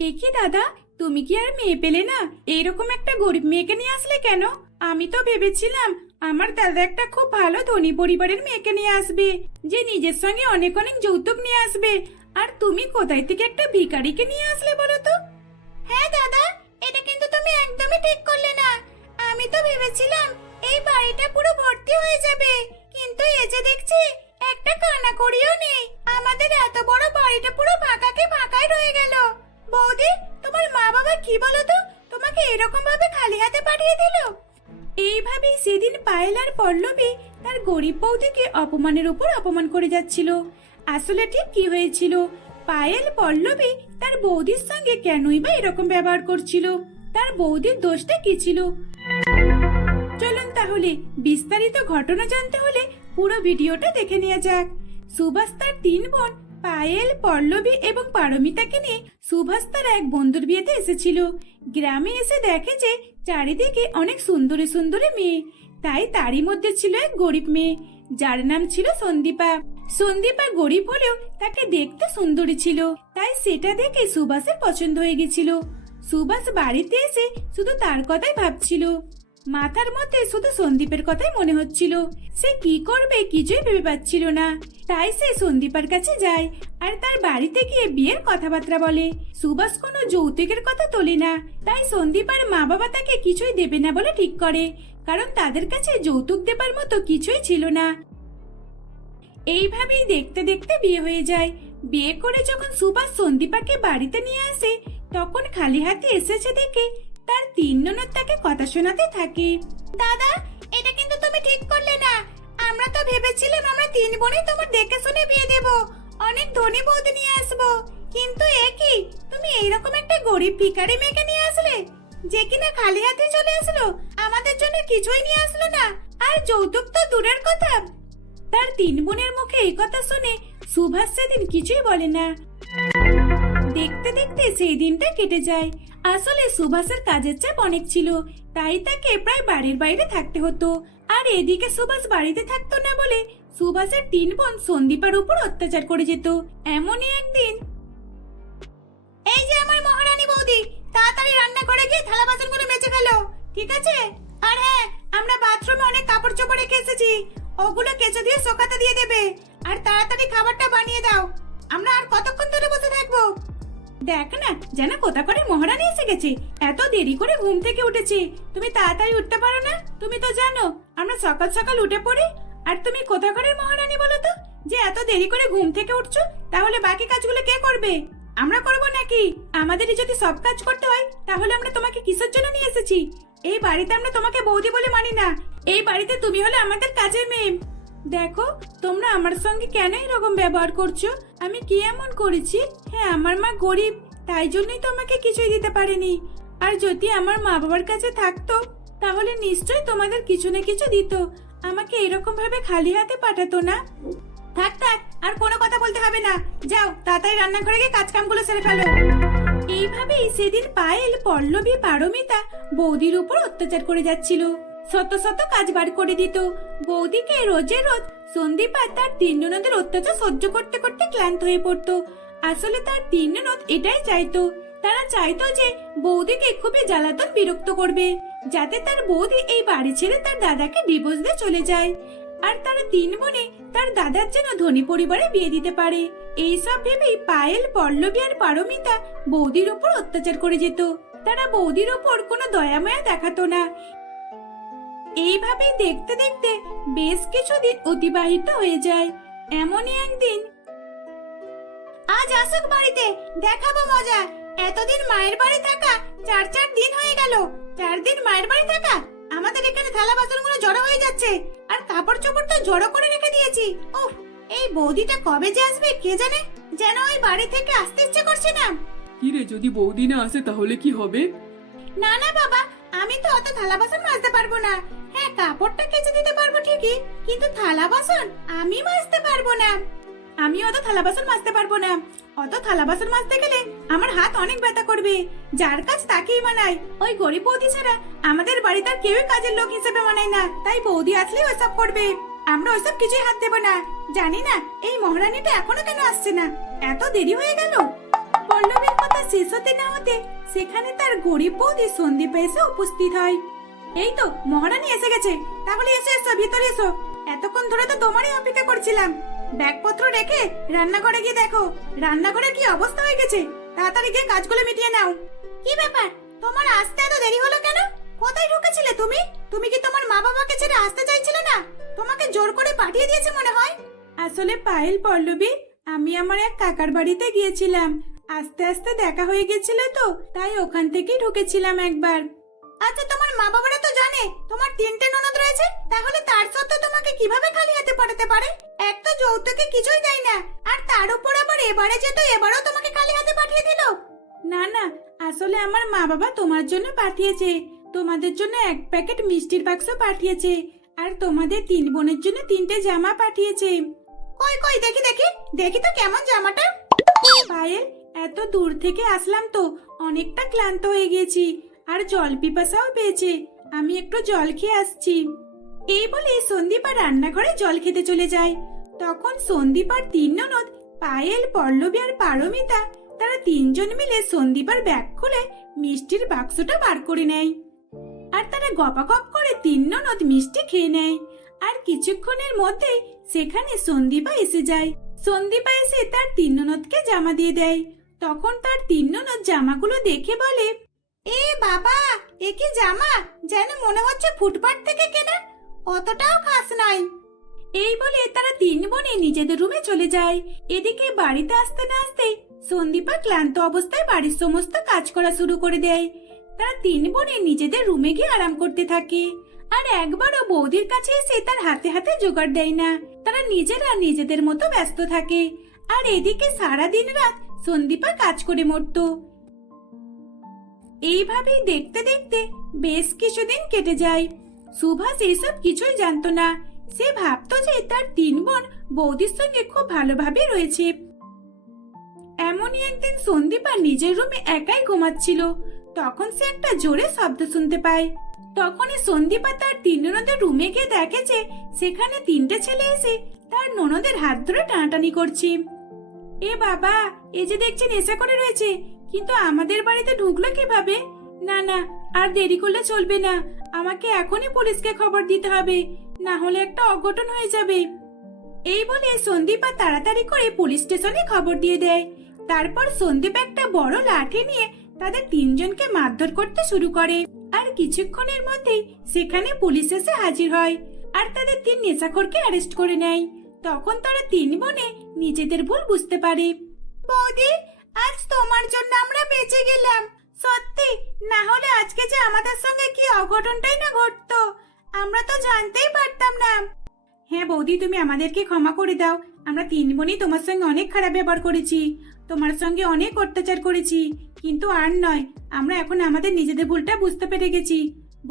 একি দাদা, তুমি কি আর মেয়ে পেলে না? এইরকম একটা গরিব মেয়েকে নিয়ে আসলে কেন? আমি তো ভেবেছিলাম আমার দাদা একটা খুব ভালো ধনী পরিবারের মেয়েকে নিয়ে আসবে, যে নিজের সঙ্গে অনেক অনেক যৌতুক নিয়ে আসবে। আর তুমি কোথায় থেকে একটা ভিখারিকে নিয়ে আসলে বলো তো? হ্যাঁ দাদা, এটা কিন্তু তুমি একদমই ঠিক করলে না। আমি তো ভেবেছিলাম এই বাড়িটা পুরো ভর্তি হয়ে যাবে, কিন্তু এই যে দেখছি একটা কানাকড়িও নেই। আমাদের এত বড় বাড়িটা পুরো ফাঁকাকে ফাঁকাই রয়ে গেল। বৌদি, তোমার মা বাবা কি বলো তো, তোমাকে এরকম ভাবে খালি হাতে পাঠিয়ে দিল? এইভাবেই সেদিন পায়েল আর পল্লবী তার গরিব বৌদিকে অপমানের উপর অপমান করে যাচ্ছিল। আসলে ঠিক কি হয়েছিল? পায়েল পল্লবী তার বৌদির সঙ্গে কেনই বা এরকম ব্যবহার করছিল? তার বৌদির দোষটা কি ছিল? চলুন তাহলে বিস্তারিত ঘটনা জানতে হলে পুরো ভিডিওটা দেখে নেওয়া যাক। সুভাষ তার 3 বোন পায়েল, পল্লবী এবং পারমিতাকে নিয়ে সুভাষ তার এক বন্ধুর বিয়েতে এসেছিল। গ্রামে এসে দেখে যে চারিদিকে অনেক সুন্দরী সুন্দরী মেয়ে, তাই তারই মধ্যে ছিল এক গরিব মেয়ে যার নাম ছিল সন্দীপা। সন্দীপা গরিব হলেও তাকে দেখতে সুন্দরী ছিল, তাই সেটা দেখে সুভাষের পছন্দ হয়ে গেছিল। সুভাষ বাড়িতে এসে শুধু তার কথাই ভাবছিল, মাথার মধ্যে শুধু সন্দীপের কথাই মনে হচ্ছিল। সে কি করবে কিছুই ভেবে পাচ্ছিল না। তাই সে সন্দীপার কাছে যায় আর তার বাড়িতে গিয়ে বিয়ের কথাবার্তা বলে। সুভাষ কোনো যৌতুকের কথা তোলে না, তাই সন্দীপার মা বাবা তাকে কিছুই দেবে না বলে ঠিক করে, কারণ তাদের কাছে যৌতুক দেবার মতো কিছুই ছিল না। এইভাবেই দেখতে দেখতে বিয়ে হয়ে যায়। বিয়ে করে যখন সুভাষ সন্দীপাকে বাড়িতে নিয়ে আসে, তখন খালি হাতে এসেছে দেখে তার 3 ননদ তাকে কথা শোনাতে থাকে। দাদা, এটা কিন্তু তুমি ঠিক করলে না। আমরা তো ভেবেছিলাম আমরা 3 বোনই তোমার দেখে শুনে বিয়ে দেব, অনেক ধনী বৌদি নিয়ে আসবো, কিন্তু এ কি, তুমি এইরকম একটা গরিব ভিখারি মেয়েকে নিয়ে আসলে, যে কিনা খালি হাতে চলে আসলো, আমাদের জন্য কিছুই নিয়ে আসলো না, আর যৌতুক তো দূরের কথা। তার 3 বোনের মুখে এই কথা শুনে সুভাষ সেদিন কিছুই বলে না। দেখতে দেখতে সেই দিনটা কেটে যায়। আসলে সুভাষের কাজের চাপ অনেক ছিল, তাই তাকে প্রায় বাড়ির বাইরে থাকতে হতো। আর এদিকে সুভাষ বাড়িতে থাকতো না বলে সুভাষের 3 বোন সন্দীপার উপর অত্যাচার করে যেত। এমনই একদিন, এই যে আমার মহারানী বৌদি, তাড়াতাড়ি রান্না করে গিয়ে থালা বাসনগুলো মেজে ফেলো, ঠিক আছে? আর হ্যাঁ, আমরা বাথরুমে অনেক কাপড় চোপড় রেখে এসেছি, ওগুলো কেচে দিয়ে শোকাতে দিয়ে দেবে। আর তাড়াতাড়ি খাবারটা বানিয়ে দাও, আমরা আর কতক্ষণ ধরে বসে থাকবো? দেখ না, যেন কোথা করে মহারানী এসে গেছে। এত দেরি করে ঘুম থেকে উঠেছি, তুমি তাড়াতাড়ি উঠতে পারো না? তুমি তো জানো আমরা সকাল সকাল উঠে পড়ি। আর তুমি কোথা করে মহারানী বলো তো, যে এত দেরি করে ঘুম থেকে উঠছো? তাহলে বাকি কাজগুলো কে করবে? আমরা করব নাকি? আমাদেরই যদি সব কাজ করতে হয়, তাহলে আমরা তোমাকে কিসের জন্য নিয়ে এসেছি? এই বাড়িতে আমরা তোমাকে বৌদি বলে মানি না, এই বাড়িতে তুমি হলে আমাদের কাজের মেয়ে। দেখো, তোমরা আমার সঙ্গে কেন এরকম ব্যবহার করছো? আমি কি এমন করেছি? হ্যাঁ, আমার মা গরিব, তাই জন্যই তো আমাকে কিছুই দিতে পারেনি। আর যদি আমার মা বাবার কাছে থাকতো, তাহলে নিশ্চয়ই তোমাদের কিছু না কিছু দিত, আমাকে এরকম ভাবে খালি হাতে পাঠাতো না। থাক থাক, আর কোনো কথা বলতে হবে না, যাও তাড়াতাড়ি রান্নাঘরে গিয়ে কাজ কামগুলো সেরে ফেলো। এইভাবেই সেদিন পায়েল, পল্লবী, পারমিতা বৌদির উপর অত্যাচার করে যাচ্ছিল। শত শত কাজ বার করে দিত বৌদিকে। রোজে রোজ সন্দীপা তার 3 ননদের অত্যাচার সহ্য করতে করতে ক্লান্ত হয়ে পড়তো। আসলে তার 3 ননদ এটাই চাইতো, তারা চাইতো যে বৌদিকে খুবই জ্বালাতন বিরক্ত করবে, যাতে তার বৌদি এই বাড়ি ছেড়ে তার দাদাকে ডিভোর্স দিয়ে চলে যায়। আর তারা 3 বোনে তার দাদার যেন ধনী পরিবারে বিয়ে দিতে পারে। এইসব ভেবেই পায়েল, পল্লবী আর পারমিতা বৌদির উপর অত্যাচার করে যেত। তারা বৌদির উপর কোনো দয়া মায়া দেখাতো না। এইভাবেই দেখতে দেখতে বেশ কিছুদিন অতিবাহিত হয়ে যায়। এমনই একদিন, আজ আসুক বাড়িতে, দেখাবো মজা। এতদিন মায়ের বাড়ি থাকা 4 দিন হয়ে গেল। 4 দিন মায়ের বাড়ি থাকা, আমাদের এখানে থালা বাসনগুলো জড়ো হয়ে যাচ্ছে, আর কাপড় চোপড় তো জড়ো করে রেখে দিয়েছি। উফ, এই বৌদিটা কবে যে আসবে কে জানে, যেন ওই বাড়ি থেকে আসতে ইচ্ছে করছে না। কি রে, যদি বৌদি না আসে তাহলে কি হবে? না না বাবা, আমি তো অত থালা বাসন মাজতে পারবো না। হ্যাঁ, কাপড়টা কেচে দিতে পারবো ঠিকই, কিন্তু থালা বাসন আমি মাজতে পারবো না। আমি অত থালা বাসন মাজতে পারবো না। অত থালা বাসন মাজতে গেলে আমার হাত অনেক ব্যথা করবে। যার কাজ তাকেই মানায়, ওই গরিব বৌদি ছাড়া আমাদের বাড়িতে আর কেউই কাজের লোক হিসেবে মানায় না। তাই বৌদি আসলেই ওইসব করবে, আমরা ওইসব কিছুই হাত দেবো না। জানি না এই মহারানীটা এখনো কেন আসছে না, এত দেরি হয়ে গেল। পল্লবীর কথা শেষ হতে না হতে সেখানে তার গরিব বৌদি সন্দীপা এসে উপস্থিত হয়। এই তো মহারানী এসে গেছে, তাহলে এসো এসো ভিতরে এসো। এতক্ষণ ধরে তো তোমারই অপেক্ষা করছিলাম। ব্যাগপত্র রেখে রান্নাঘরে গিয়ে দেখো রান্নাঘরে কি অবস্থা হয়ে গেছে। তাড়াতাড়ি গিয়ে কাজগুলো মিটিয়ে নাও। কি ব্যাপার, তোমার আসতে এত দেরি হলো কেন? কোথায় ঢুকেছিলে তুমি? তুমি কি তোমার মা বাবাকে ছেড়ে আসতে চাইছিলে না? তোমাকে জোর করে পাঠিয়ে দিয়েছে মনে হয়। আসলে পায়েল পল্লবী, আমি আমার এক কাকার বাড়িতে গিয়েছিলাম। আস্তে আস্তে দেখা হয়ে গেছিল তো, তাই ওখান থেকেই ঢুকেছিলাম একবার। আচ্ছা, তোমার মা বাবারা তো জানে তোমার 3টে ননদ রয়েছে, তাহলে তার সত্ত্বেও তোমাকে কিভাবে খালি হাতে পাঠাতে পারে? এক তো যৌতুকে কিছুই দেয় না, আর তার উপর আবার এবারে যেত এবারেও তোমাকে খালি হাতে পাঠিয়ে দিল। না না, আসলে আমার মা বাবা তোমার জন্য পাঠিয়েছে। তোমাদের জন্য 1 প্যাকেট মিষ্টির বাক্স পাঠিয়েছে, আর তোমাদের 3 বোনের জন্য 3টে জামা পাঠিয়েছে। কই কই দেখি দেখি দেখি তো কেমন জামাটা। পায়েল, এত দূর থেকে আসলাম তো অনেকটা ক্লান্ত হয়ে গেছি, আর জল পিপাসাও পেয়েছে। আমি একটু জল খেয়ে আসছি। এই বলে সন্দীপা রান্নাঘরে জল খেতে চলে যায়। তখন সন্দীপার 3 ননদ পায়েল, পল্লবী আর পারমিতা, তারা 3জন মিলে সন্দীপার ব্যাগ খুলে মিষ্টির বাক্সটা বার করে নেয়। আর তারা গপাগপ করে 3 ননদ মিষ্টি খেয়ে নেয়। আর কিছুক্ষণের মধ্যেই সেখানে সন্দীপা এসে যায়। সন্দীপা এসে তার 3 ননদকে জামা দিয়ে দেয়। তখন তার 3 ননদ জামাগুলো দেখে বলে, এ বাবা, এ কি জামা, যেন মনে হচ্ছে ফুটপাত থেকে কেনা, অতটাও খাস নয়। এই বলে তারা 3 বোনে নিজেদের রুমে চলে যায়। এদিকে বাড়িতে আসতে না আসতেই সন্দীপা ক্লান্ত অবস্থায় বাড়ির সমস্ত কাজ করা শুরু করে দেয়। তারা 3 বোনে নিজেদের রুমে গিয়ে আরাম করতে থাকে। আর একবারও বৌদির কাছে এসে তার হাতে হাতে জোগাড় দেয় না। তারা নিজেরা নিজেদের মতো ব্যস্ত থাকে। আর এদিকে সারা দিন রাত সন্দীপা কাজ করে মরত। এইভাবেই দেখতে দেখতে বেশ কিছুদিন কেটে যায়। সুভাষ এইসব কিছুই জানতো না। সে ভাবতো যে তার 3 বোন বৌদির সঙ্গে খুব ভালোভাবে রয়েছে। এমনই একদিন সন্দীপা নিজের রুমে একাই ঘুমাচ্ছিল। তখন সে একটা জোরে শব্দ শুনতে পায়। তখনই সন্দীপা তার 3 ননদের রুমে গিয়ে দেখে যে সেখানে 3টে ছেলে এসে তার ননদের হাত ধরে টানাটানি করছে। এ বাবা, এ যে দেখছি নেশা করে রয়েছে, কিন্তু আমাদের বাড়িতে ঢুকলো কিভাবে? না না, আর দেরি করলে চলবে না। আমাকে এখনই পুলিশকে খবর দিতে হবে, না হলে একটা অঘটন হয়ে যাবে। এই বলে সন্দীপা তাড়াতাড়ি করে পুলিশ স্টেশনে খবর দিয়ে দেয়। তারপর সন্দীপ একটা বড় লাঠি নিয়ে তাদের 3 জনকে মারধর করতে শুরু করে। আর কিছুক্ষণের মধ্যেই সেখানে পুলিশ এসে হাজির হয়, আর তাদের 3 নেশাখোরকে অ্যারেস্ট করে নেয়। তখন তারা 3 বোনে নিজেদের ভুল বুঝতে পারে। বৌদি, আজ তোমার জন্য আমরা বেঁচে গেলাম। সত্যি, না হলে আজকে যে আমাদের সঙ্গে কি অঘটনটাই না ঘটতো, আমরা তো জানতেই পারতাম না। হ্যাঁ বৌদি, তুমি আমাদেরকে ক্ষমা করে দাও। আমরা 3 বোনই তোমার সঙ্গে অনেক খারাপ ব্যবহার করেছি, তোমার সঙ্গে অনেক অত্যাচার করেছি, কিন্তু আর নয়। আমরা এখন আমাদের নিজেদের ভুলটা বুঝতে পেরে গেছি।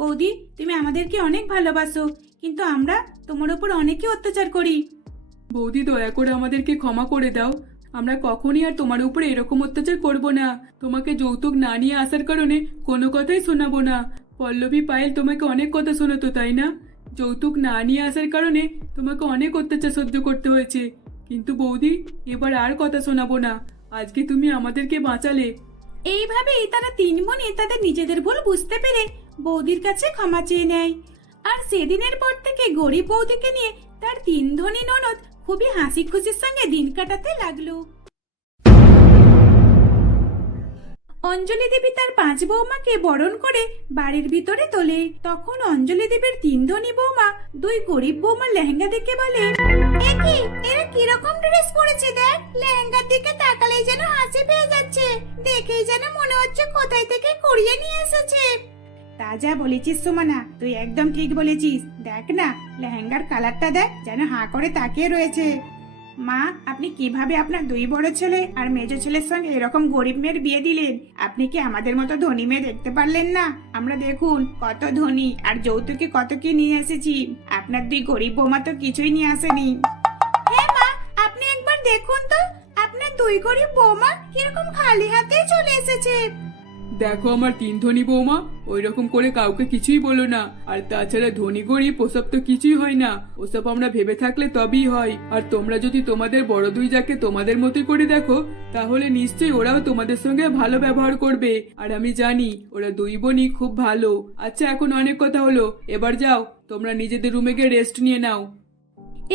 বৌদি, তুমি আমাদেরকে অনেক ভালোবাসো, কিন্তু আমরা তোমার উপর অনেকই অত্যাচার করি। বৌদি, দয়া করে আমাদেরকে ক্ষমা করে দাও। আমরা কখনই আর তোমার উপরে এরকম অত্যাচার করব না। তোমাকে যৌতুক না নিয়ে আসার কারণে কোনো কথাই শোনাবো না। পল্লবী, পায়েল তোমাকে অনেক কথা শোনাতো, তাই না? যৌতুক না নিয়ে আসার কারণে তোমাকে অনেক অত্যাচার সহ্য করতে হয়েছে, কিন্তু বৌদি, এবার আর কথা শোনাবো না। আজকে তুমি আমাদেরকে বাঁচালে। এইভাবেই তারা 3 বোনে তাদের নিজেদের ভুল বুঝতে পেরে বৌদির কাছে ক্ষমা চেয়ে নেয়। আর সেদিনের পর থেকে গরিব বৌদিকে নিয়ে তার 3 ধনী ননদ খুবই হাসি খুশির সঙ্গে দিন কাটাতে লাগলো। অঞ্জলি দেবী তার 5 বৌমাকে বরণ করে বাড়ির ভিতরে তোলে। তখন অঞ্জলি দেবীর 3 ধনী বৌমা 2 গরিব বৌমার লেহেঙ্গা দেখে বলে, একি এরা কিরকম ড্রেস পরেছে দেখ, লেহেঙ্গার দিকে তাকালেই যেন হাসি পেয়ে যাচ্ছে, দেখেই যেন মনে হচ্ছে কোথায় থেকে কুড়িয়ে নিয়ে এসেছে। তা যা বলেছিস সুমনা, তুই একদম ঠিক বলেছিস। দেখ না, লেহেঙ্গার কালারটা দেখ, যেন হাঁ করে তাকিয়ে রয়েছে। মা, আপনি কিভাবে আপনার 2 বড় ছেলে আর মেজো ছেলের সঙ্গে এরকম গরিব মেয়ের বিয়ে দিলেন? আপনি কি আমাদের মতো ধনী মেয়ে দেখতে পারলেন না? আমরা দেখুন কত ধনী, আর যৌতুকে কত কি নিয়ে এসেছি। আপনার 2 গরিব বৌমা তো কিছুই নিয়ে আসেনি। হ্যাঁ মা, আপনি একবার দেখুন তো, আপনার 2 গরিব বৌমা কিরকম খালি হাতে চলে এসেছে। দেখো আমার তিন ধনী বৌমা, ওই রকম করে কাউকে কিছুই বলো না। আর তাছাড়া ধনী গরিব ওসব তো কিছুই হয় না, ওসব আমরা ভেবে থাকলে তবেই হয়। আর তোমরা যদি তোমাদের বড় দুই যাকে তোমাদের মতোই করে দেখো, তাহলে নিশ্চয়ই ওরাও তোমাদের সঙ্গে ভালো ব্যবহার করবে। আর আমি জানি ওরা দুই বোনই খুব ভালো। আচ্ছা, এখন অনেক কথা হলো, এবার যাও তোমরা নিজেদের রুমে গিয়ে রেস্ট নিয়ে নাও।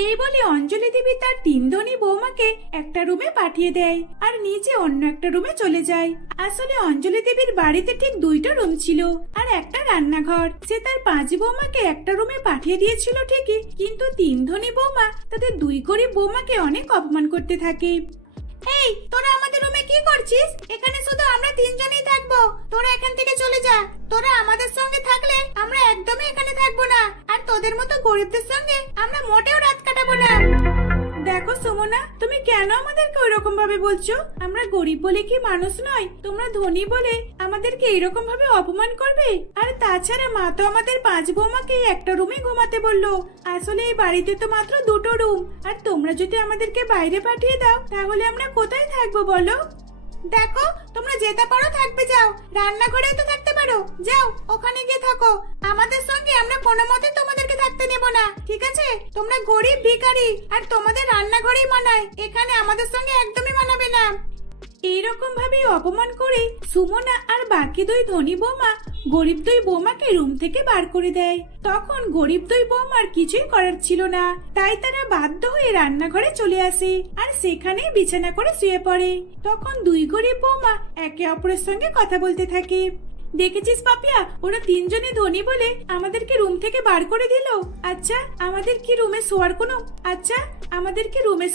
এই বলে অঞ্জলি দেবী তার তিন ধনী বৌমাকে একটা রুমে পাঠিয়ে দেয় আর নিজে অন্য একটা রুমে চলে যায়। আসলে অঞ্জলি দেবীর বাড়িতে ঠিক দুইটা রুম ছিল আর একটা রান্নাঘর। সে তার পাঁচ বৌমাকে একটা রুমে পাঠিয়ে দিয়েছিল ঠিকই, কিন্তু তিন ধনী বৌমা তাদের দুই গরিব বৌমাকে অনেক অপমান করতে থাকে। এই, তোরা আমাদের রুমে কি করছিস? এখানে শুধু আমরা তিনজনই থাকবো, তোরা এখান থেকে চলে যা। তোরা আমাদের সঙ্গে থাকলে আমরা একদমই এখানে থাকবো না, আর তোদের মতো গরিবদের সঙ্গে আমরা মোটেও রাত কাটাবো না। দেখো সুমনা, তুমি কেন আমাদেরকে ওইরকম ভাবে বলছো? আমরা গরিব বলে কি মানুষ নয়? তোমরা ধনী বলে আমাদেরকে এরকম ভাবে অপমান করবে? আর তাছাড়া মা তো আমাদের পাঁচ বৌমাকে একটা রুমে ঘুমাতে বললো। আসলে এই বাড়িতে তো মাত্র দুটো রুম, আর তোমরা যদি আমাদেরকে বাইরে পাঠিয়ে দাও তাহলে আমরা কোথায় থাকবো বলো? দেখো, তোমরা যেতে পারো থাকবে যাও, রান্নাঘরেও তো থাকতে পারো, যাও ওখানে গিয়ে থাকো। আমাদের সঙ্গে আমরা কোনো মতে তোমাদেরকে থাকতে নেব না, ঠিক আছে? তোমরা গরিব ভিখারি, আর তোমাদের রান্নাঘরেই মানায়, এখানে আমাদের সঙ্গে একদমই মানাবে না। এইরকম ভাবে অপমান করে সুমনা আর বাকি দুই ধনী বৌমা গরিব দুই বৌমাকে রুম থেকে বার করে দেয়। তখন গরিব দুই বৌমার কিছুই করার ছিল না, তাই তারা বাধ্য হয়ে রান্নাঘরে চলে আসে আর সেখানে বিছানা করে শুয়ে পড়ে। তখন দুই গরিব বৌমা একে অপরের সঙ্গে কথা বলতে থাকে। দেখেছিস পাপিয়া, ওরা তিনজনই ধনী বলে আমাদেরকে রুম থেকে বার করে দিল। আচ্ছা, আমাদের কি রুমে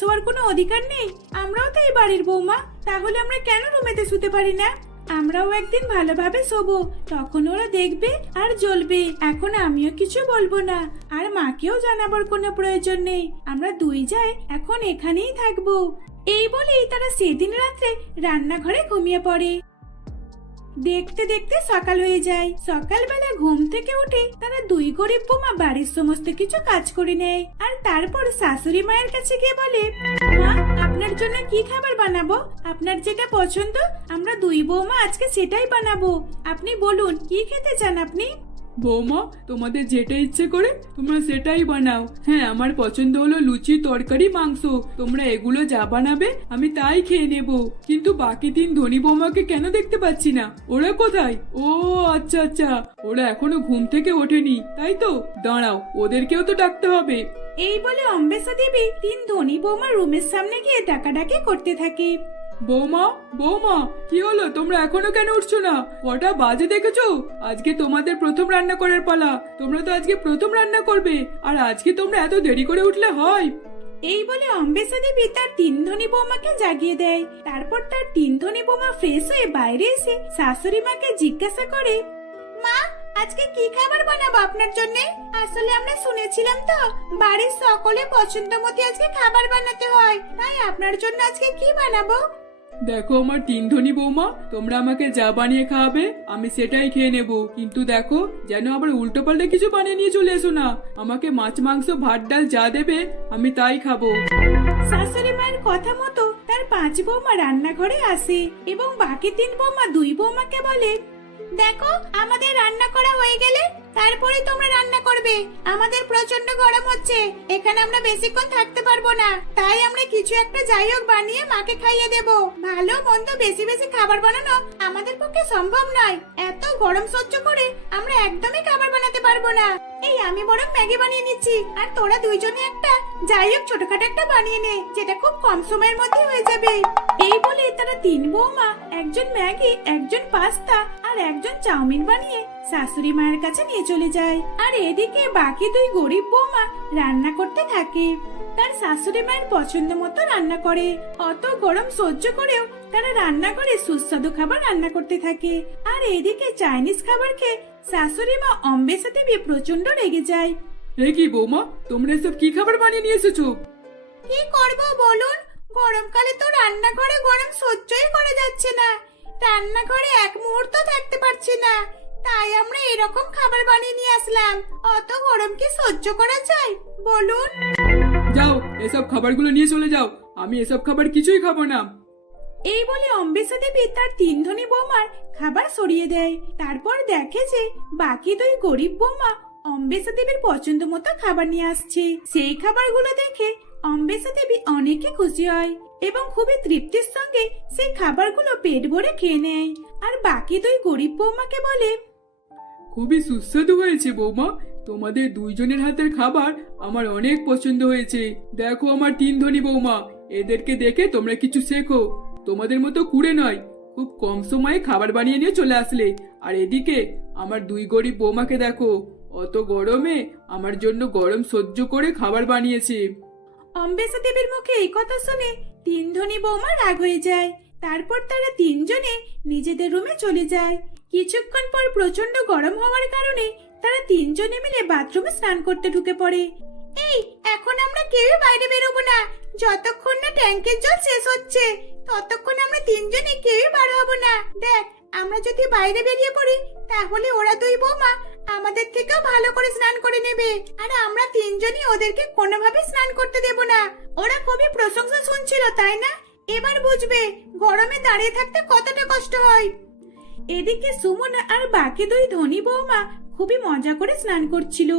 শোয়ার কোনো অধিকার নেই? আমরাও তো এই বাড়ির বৌমা, তাহলে আমরা কেন রুমেতে শুতে পারি না? আমরাও একদিন ভালোভাবে শোবো, তখন ওরা দেখবে আর জ্বলবে। এখন আমিও কিছু বলবো না, আর মাকেও জানাবার কোনো প্রয়োজন নেই। আমরা দুই যাই এখন এখানেই থাকবো। এই বলেই তারা সেদিন রাত্রে রান্নাঘরে ঘুমিয়ে পড়ে। দেখতে দেখতে সকাল হয়ে যায়। সকালবেলা ঘুম থেকে উঠে তারা দুই গরিব বৌমা বাড়ির সমস্ত কিছু কাজ করে নেয়, আর তারপর শাশুড়ি মায়ের কাছে গিয়ে বলে, মা, আপনার জন্য কি খাবার বানাবো? আপনার যেটা পছন্দ আমরা দুই বৌমা আজকে সেটাই বানাবো। আপনি বলুন কি খেতে চান আপনি? বৌমা, তোমাদের যেটা ইচ্ছে করে তোমরা সেটাই বানাও। হ্যাঁ, আমার পছন্দ হলো লুচি, তরকারি, মাংস। তোমরা এগুলো যা বানাবে আমি তাই খেয়ে নেব। কিন্তু বাকি তিন ধনী বৌমাকে কেন দেখতে পাচ্ছি না? ওরা কোথায়? ও আচ্ছা আচ্ছা, ওরা এখনো ঘুম থেকে ওঠেনি, তাই তো? দাঁড়াও, ওদেরকেও তো ডাকতে হবে। এই বলে অম্বেষা দেবী তিন ধনী বৌমার রুমের সামনে গিয়ে ডাকাডাকি করতে থাকে। বৌমা, বৌমা, কি হলো? তোমরা এখনো কেন উঠছো না? কটা বাজে দেখেছো? আজকে তোমাদের প্রথম রান্না করার পালা। তোমরা তো আজকে প্রথম রান্না করবে, আর আজকে তোমরা এত দেরি করে উঠলে হয়? এই বলে অম্বেষা দেবী তার তিন ধনী বৌমাকে জাগিয়ে দেয়। তারপর তার তিন ধনী বৌমা ফ্রেশ হয়ে বাইরে এসে শাশুড়ি মাকে জিজ্ঞাসা করে, মা, আজকে কি খাবার বানাবো আপনার জন্য? আসলে আমরা শুনেছিলাম তো বাড়ির সকলে পছন্দ মতো আজকে খাবার বানাতে হয়, তাই আপনার জন্য আজকে কি বানাবো? দেখো আমার তিন ধনী বৌমা, তোমরা আমাকে যা বানিয়ে খাওয়াবে আমি সেটাই খেয়ে নেব, কিন্তু দেখো যেন আবার উল্টো পাল্টা কিছু বানিয়ে নিয়ে চলে এসো না। আমাকে মাছ, মাংস, ভাত, ডাল যা দেবে আমি তাই খাবো। শাশুড়ি মায়ের কথা মতো তার পাঁচ বৌমা রান্নাঘরে আসে এবং বাকি তিন বৌমা দুই বৌমাকে বলে, দেখো আমাদের রান্না করা হয়ে গেলে তারপরে তোমরা রান্না করবে। আমাদের প্রচন্ড গরম হচ্ছে, এখানে আমরা বেশিক্ষণ থাকতে পারবো না, তাই আমরা কিছু একটা যাই হোক বানিয়ে মাকে খাইয়ে দেব। ভালো মন্দ বেশি বেশি খাবার বানানো আমাদের পক্ষে সম্ভব নয়, এত গরম সহ্য করে আমরা একদমই খাবার বানাতে পারবো না। এই আমি বরং ম্যাগি বানিয়ে নিচ্ছি, আর তোরা দুইজনে একটা যাই হোক ছোটখাটো একটা বানিয়ে নে, যেটা খুব কম সময়ের মধ্যে হয়ে যাবে। এই বলে তারা তিন বৌমা একজন ম্যাগি, একজন পাস্তা আর একজন চাউমিন বানিয়ে শাশুড়ি মায়ের কাছে নিয়ে চলে যায়। আর এদিকে বাকি দুই গরিব বৌমা রান্না করতে থাকে। তার শাশুড়ি মায়ের পছন্দ মতো রান্না করে। অত গরম সহ্য করেও তারা রান্না করে সুস্বাদু খাবার রান্না করতে থাকে। আর এদিকে চাইনিজ খাবার খেয়ে শাশুড়ি মা অম্বেষা দেবী প্রচন্ড রেগে যায়। এ কি বৌমা, তোমরা এসব কি খাবার বানিয়ে নিয়ে এসেছো? কি করব বলুন, গরমকালে তো রান্নাঘরে গরম সহ্যই করা যাচ্ছে না, রান্নাঘরে এক মুহূর্ত থাকতে পারছি না, তাই আমরা এরকম খাবার বানিয়ে নিয়ে আসলাম। অত গরম কি সহ্য করা যায় বলুন? যাও, এসব খাবারগুলো নিয়ে চলে যাও, আমি এসব খাবার কিছুই খাবো না। এই বলে অম্বেষা দেবী তার তিন ধনী বৌমার খাবার সরিয়ে দেয়। তারপর দেখে যে বাকি দুই গরিব বৌমা অম্বেষা দেবীর পছন্দ মতো খাবার নিয়ে আসছে। সেই খাবারগুলো দেখে অম্বেষা দেবী অনেকই খুশি হয় এবং খুবই তৃপ্তির সঙ্গে সেই খাবারগুলো পেট ভরে খেয়ে নেয়। আর বাকি দুই গরিব বৌমাকে বলে, খুবই সুস্বাদু হয়েছে বৌমা, তোমাদের দুইজনের হাতের খাবার আমার অনেক পছন্দ হয়েছে। দেখো আমার তিন ধনী বৌমা, এদেরকে দেখে তোমরা কিছু শেখো। তোমাদের মতো কুড়ে নয়, খুব কম সময়ে খাবার বানিয়ে নিয়ে চলে আসলে। আর এদিকে আমার দুই গরিব বৌমাকে দেখো, অত গরমে আমার জন্য গরম সহ্য করে খাবার বানিয়েছে। অম্বেষা দেবীর মুখে এই কথা শুনে তিন ধনী বৌমা রাগ হয়ে যায়। তারপর তারা তিনজনে নিজেদের রুমে চলে যায়। কিছুক্ষণ পর প্রচন্ড গরম হওয়ার কারণে তারা তিনজনে মিলে বাথরুমে স্নান করতে ঢুকে পড়ে। এই এখন আমরা কেউ বাইরে বেরোবো না, যতক্ষণ না ট্যাঙ্কের জল শেষ হচ্ছে ততক্ষণ আমরা তিনজনে কেউ বার হবো না। দেখ, আমরা যদি বাইরে বেরিয়ে পড়ি তাহলে ওরা দুই বৌমা আমাদের থেকেও ভালো করে স্নান করে নেবে, আর আমরা তিনজনই ওদেরকে কোনোভাবে স্নান করতে দেব না। ওরা খুবই প্রশংসা শুনছিল, তাই না? এবার বুঝবে গরমে দাঁড়িয়ে থাকতে কতটা কষ্ট হয়। এদিকে সুমন আর বাকি দুই ধনী বৌমা খুবই মজা করে স্নান করছিল।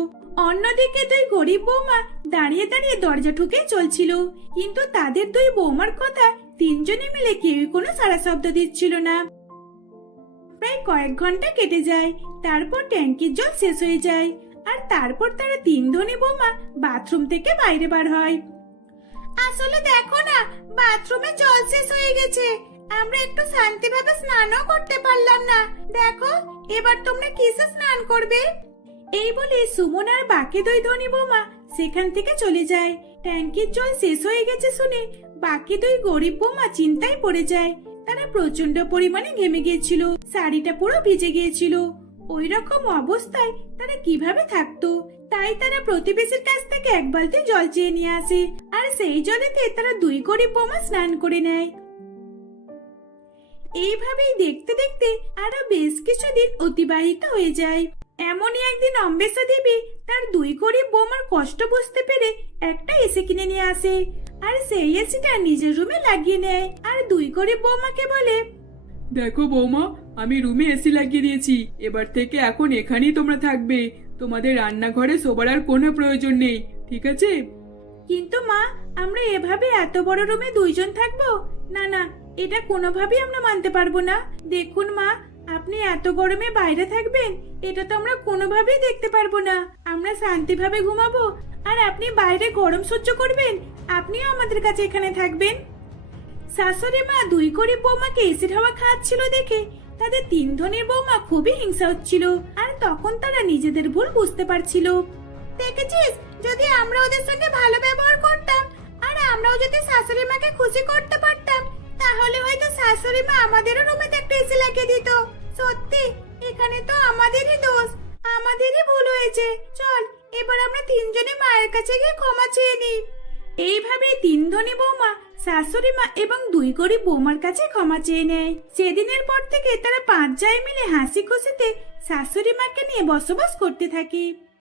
অন্যদিকে দুই গরিব বৌমা দাঁড়িয়ে দাঁড়িয়ে দরজা ঠুকে চলছিল, কিন্তু তাদের দুই বৌমার কথা তিনজনে মিলে কেউ কোনো সাড়া শব্দ দিচ্ছিল না। প্রায় কয়েক ঘন্টা কেটে যায়, তারপর ট্যাঙ্কির জল শেষ হয়ে যায়, আর তারপর তারা তিন ধনী বৌমা বাথরুম থেকে বাইরে বার হয়। আসলে দেখো না, বাথরুমে জল শেষ হয়ে গেছে, আমরা একটু শান্তিভাবে স্নানও করতে পারলাম না। দেখো, এবার তোমরা কিসে স্নান করবে? এই বলে সুমন আর বাকি দুই ধনী বৌমা সেখান থেকে চলে যায়। ট্যাঙ্কির জল শেষ হয়ে গেছে শুনে বাকি দুই গরিব বৌমা চিন্তায় পড়ে যায়। তারা প্রচন্ড পরিমাণে ঘেমে গিয়েছিল, শাড়িটা পুরো ভিজে গিয়েছিল। ওই রকম অবস্থায় তারা কিভাবে থাকতো? তাই তারা প্রতিবেশীর কাছ থেকে এক বালতি জল চেয়ে নিয়ে আসে, আর সেই জলেতে তারা দুই গরিব বৌমা স্নান করে নেয়। এইভাবেই দেখতে দেখতে আরো বেশ কিছুদিন অতিবাহিত হয়ে যায়। এমনই একদিন অম্বেষা দেবী তার দুই গরিব বৌমার কষ্ট বুঝতে পেরে একটা এসি কিনে নিয়ে আসে, আর সেই এসিটা নিজের রুমে লাগিয়ে নেয়। আর দুই গরিব বৌমাকে বলে, দেখো বৌমা, আমি রুমে এসি লাগিয়ে দিয়েছি, এবার থেকে এখন এখানেই তোমরা থাকবে। তোমাদের রান্নাঘরে শোবার আর কোনো প্রয়োজন নেই, ঠিক আছে? কিন্তু মা, আমরা এভাবে এত বড় রুমে দুইজন থাকবো? না না, এটা কোনোভাবেই আমরা মানতে পারবো না। দেখুন মা, আপনি এত গরমে বাইরে থাকবেন, এটা তো আমরা কোনোভাবেই দেখতে পারবো না। আমরা শান্তিভাবে ঘুমাবো, আর আপনি বাইরে গরম সহ্য করবেন? আপনিও আমাদের কাছে এখানে থাকবেন? শাশুড়ি মা দুই গরিব বৌমাকে এসির হাওয়া খাওয়াচ্ছিল দেখে তাদের তিন ধনীর বৌমা খুবই হিংসা হচ্ছিল, আর তখন তারা নিজেদের ভুল বুঝতে পারছিল। দেখেছিস, যদি আমরা ওদের সঙ্গে ভালো ব্যবহার করতাম আর আমরাও যদি শাশুড়ি মাকে খুশি করতে পারতাম, তাহলে হয়তো শাশুড়ি মা আমাদেরও রুমে একটা এসি লাগিয়ে দিত। সত্যি, এখানে তো আমাদেরই দোষ, আমাদেরই ভুল হয়েছে। চল, এবার আমরা তিনজনে মায়ের কাছে গিয়ে ক্ষমা চেয়ে নিই। এইভাবে তিন ধনী বৌমা শাশুড়ি মা এবং দুই গরিব বৌমার কাছে ক্ষমা চেয়ে নেয়। সেদিনের পর থেকে তারা পাঁচ জায় মিলে হাসি খুশিতে শাশুড়ি মাকে নিয়ে বসবাস করতে থাকে।